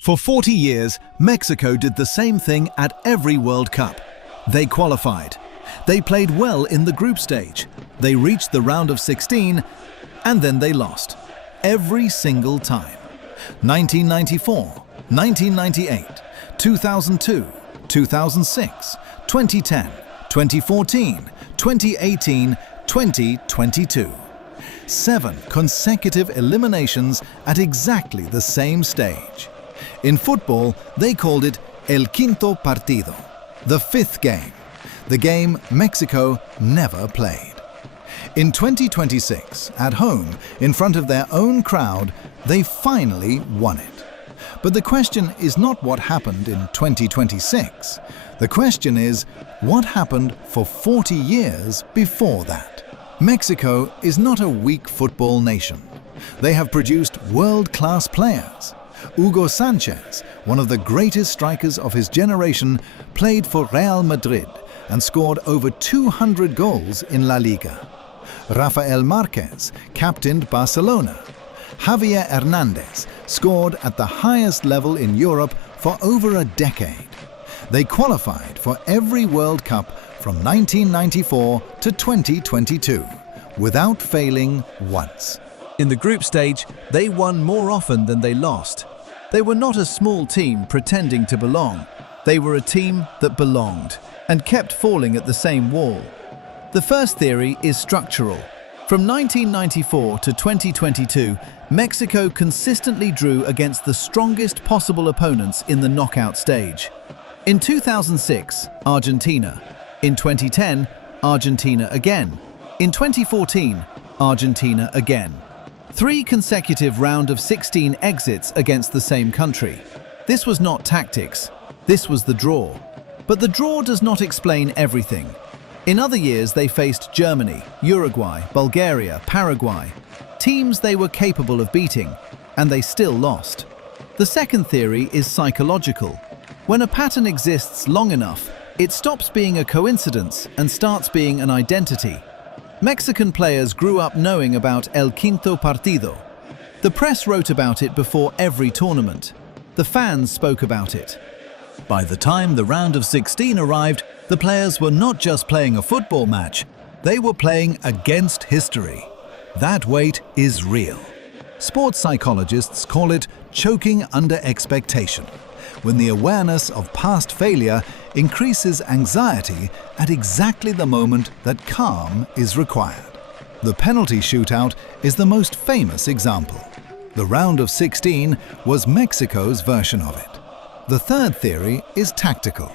For 40 years, Mexico did the same thing at every World Cup. They qualified. They played well in the group stage. They reached the round of 16, and then they lost. Every single time. 1994, 1998, 2002, 2006, 2010, 2014, 2018, 2022. 7 consecutive eliminations at exactly the same stage. In football, they called it El Quinto Partido, the 5th game, the game Mexico never played. In 2026, at home, in front of their own crowd, they finally won it. But the question is not what happened in 2026. The question is, what happened for 40 years before that? Mexico is not a weak football nation. They have produced world-class players. Hugo Sanchez, one of the greatest strikers of his generation, played for Real Madrid and scored over 200 goals in La Liga. Rafael Marquez captained Barcelona. Javier Hernandez scored at the highest level in Europe for over a decade. They qualified for every World Cup from 1994 to 2022, without failing once. In the group stage, they won more often than they lost. They were not a small team pretending to belong. They were a team that belonged and kept falling at the same wall. The first theory is structural. From 1994 to 2022, Mexico consistently drew against the strongest possible opponents in the knockout stage. In 2006, Argentina. In 2010, Argentina again. In 2014, Argentina again. 3 consecutive round of 16 exits against the same country. This was not tactics, this was the draw. But the draw does not explain everything. In other years they faced Germany, Uruguay, Bulgaria, Paraguay, teams they were capable of beating, and they still lost. The second theory is psychological. When a pattern exists long enough, it stops being a coincidence and starts being an identity. Mexican players grew up knowing about El Quinto Partido. The press wrote about it before every tournament. The fans spoke about it. By the time the round of 16 arrived, the players were not just playing a football match, they were playing against history. That weight is real. Sports psychologists call it choking under expectation, when the awareness of past failure increases anxiety at exactly the moment that calm is required. The penalty shootout is the most famous example. The round of 16 was Mexico's version of it. The third theory is tactical.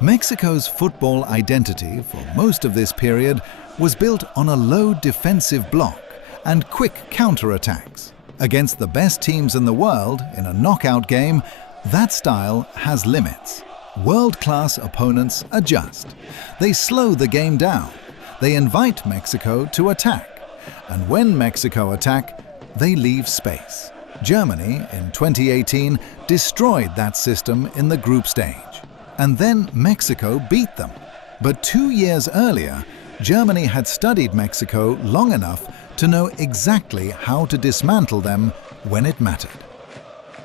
Mexico's football identity for most of this period was built on a low defensive block and quick counterattacks. Against the best teams in the world in a knockout game, that style has limits. World-class opponents adjust. They slow the game down. They invite Mexico to attack. And when Mexico attack, they leave space. Germany, in 2018, destroyed that system in the group stage. And then Mexico beat them. But 2 years earlier, Germany had studied Mexico long enough to know exactly how to dismantle them when it mattered.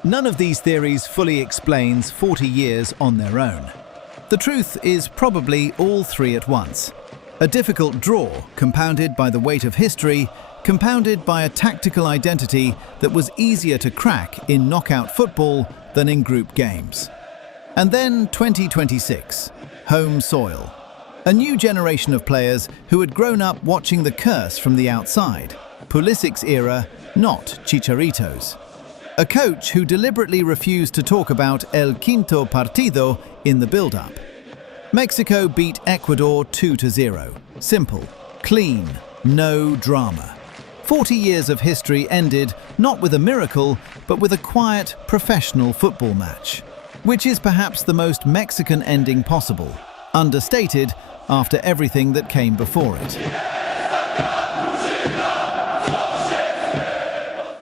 None of these theories fully explains 40 years on their own. The truth is probably all 3 at once. A difficult draw, compounded by the weight of history, compounded by a tactical identity that was easier to crack in knockout football than in group games. And then 2026, home soil. A new generation of players who had grown up watching the curse from the outside. Pulisic's era, not Chicharito's. A coach who deliberately refused to talk about El Quinto Partido in the build-up. Mexico beat Ecuador 2-0. Simple, clean, no drama. 40 years of history ended not with a miracle, but with a quiet, professional football match, which is perhaps the most Mexican ending possible, understated after everything that came before it.